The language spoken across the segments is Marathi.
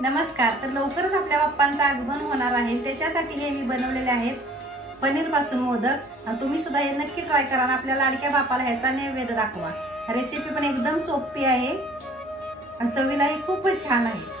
नमस्कार। तर लवकरच आपल्या बाप्पांचं आगमन होणार आहे, त्याच्यासाठी हे मी बनवलेले आहेत पनीर पासून मोदक। आणि तुम्ही सुद्धा हे नक्की ट्राय करा आणि आपल्या लाडक्या बाप्पाला ह्याचा नैवेद्य दाखवा। रेसिपी पण एकदम सोपी आहे आणि चवीलाही खूपच छान आहे।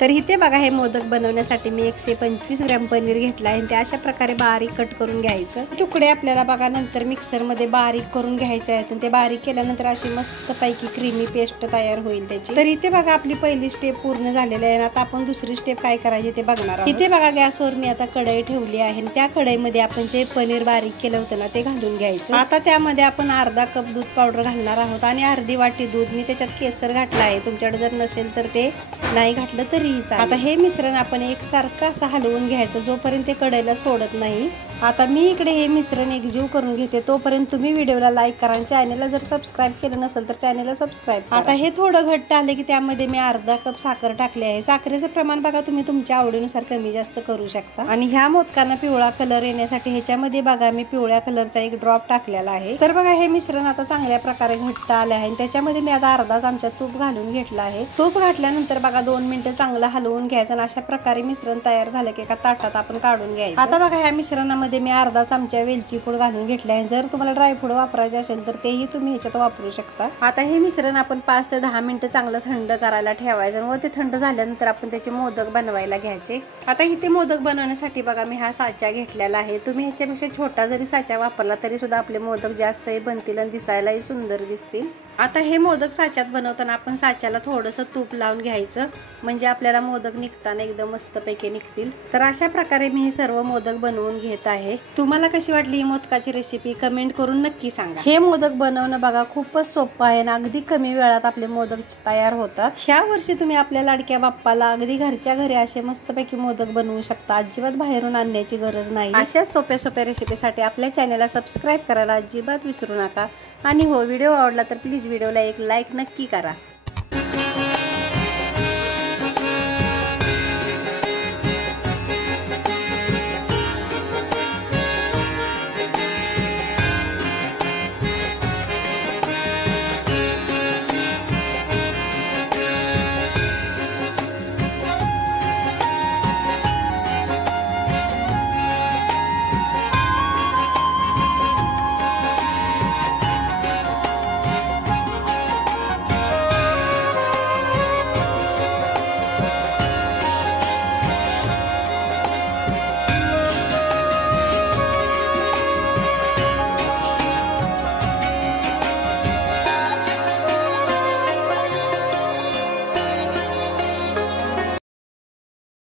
तर इथे बघा, हे मोदक बनवण्यासाठी मी 125 ग्रॅम पनीर घेतला आहे। ते अशा प्रकारे बारीक कट करून घ्यायचं। तुकडे आपल्याला बघा नंतर मिक्सर मध्ये बारीक करून घ्यायचे आहेत। ते बारीक केल्यानंतर अशी मस्त पैकी क्रीमी पेस्ट तयार होईल त्याची। तर इथे बघा आपली पहिली स्टेप पूर्ण झालेली आहे। आता आपण दुसरी स्टेप काय करायची ते बघणार आहोत। इथे बघा गॅसवर मी आता कढई ठेवली आहे आणि त्या कढईमध्ये आपण जे पनीर बारीक केलं होतं ना ते घालून घ्यायचं। आता त्यामध्ये आपण अर्धा कप दूध पावडर घालणार आहोत आणि अर्धी वाटी दूध। मी त्याच्यात केसर घातला आहे, तुमच्याकडे जर नसेल तर ते नाही घातलं तरी। आता हे मिश्रण आपण एकसारखं असं हलवून घ्यायचं जोपर्यंत ते कढईला सोडत नाही। आता मी इकडे हे मिश्रण एकजीव करून घेते, तोपर्यंत तुम्ही व्हिडिओला लाईक करा आणि चॅनलला जर सबस्क्राईब केलं नसेल तर चॅनलला सबस्क्राईब करा। आता हे थोडं घट्ट आले की त्यामध्ये मी अर्धा कप साखर टाकली आहे। साखरेचं प्रमाण बघा तुम्ही तुमच्या आवडीनुसार कमी जास्त करू शकता। आणि ह्या मोदकांना पिवळा कलर येण्यासाठी ह्याच्यामध्ये बघा मी पिवळ्या कलरचा एक ड्रॉप टाकलेला आहे। तर बघा हे मिश्रण आता चांगल्या प्रकारे घट्ट आले आहे। त्याच्यामध्ये मी आता अर्धा चमचा तूप घालून घेतला आहे। तूप घातल्यानंतर बघा 2 मिनिटं चांगलं हलवून घ्यायचं आणि अशा प्रकारे मिश्रण तयार झालं की एका ताटात आपण काढून घ्यायचं। आता बघा ह्या मिश्रणामध्ये मी अर्धा चमचा वेलची पूड घालून घेतली आहे। जर तुम्हाला ड्रायफ्रूट वापरायचे असेल तर तेही तुम्ही ह्याच्यात वापरू शकता। आता हे मिश्रण आपण 5 ते 10 मिनिटं चांगलं थंड करायला ठेवायचं व ते थंड झाल्यानंतर आपण त्याचे मोदक बनवायला घ्यायचे। आता इथे मोदक बनवण्यासाठी बघा मी हा साचा घेतलेला आहे। तुम्ही ह्याच्यापेक्षा छोटा जरी साचा वापरला तरी सुद्धा आपले मोदक जास्तही बनतील आणि दिसायलाही सुंदर दिसतील। आता हे मोदक साच्यात बनवताना आपण साच्याला थोडंसं तूप लावून घ्यायचं, म्हणजे आपल्याला मोदक निघताना एकदम मस्तपैकी निघतील। तर अशा प्रकारे मी हे सर्व मोदक बनवून घेत आहे। तुम्हाला कशी वाटली ही मोदकाची रेसिपी कमेंट करून नक्की सांगा। हे मोदक बनवणं बघा खूपच सोपं आहे आणि अगदी कमी वेळात आपले मोदक तयार होतात। ह्या वर्षी तुम्ही आपल्या लाडक्या बाप्पाला अगदी घरच्या घरी असे मस्तपैकी मोदक बनवू शकता। अजिबात बाहेरून आणण्याची गरज नाही। अशाच सोप्या सोप्या रेसिपीसाठी आपल्या चॅनलला सबस्क्राईब करायला अजिबात विसरू नका। आणि हो, व्हिडिओ आवडला तर प्लीज व्हिडिओला एक लाईक नक्की करा।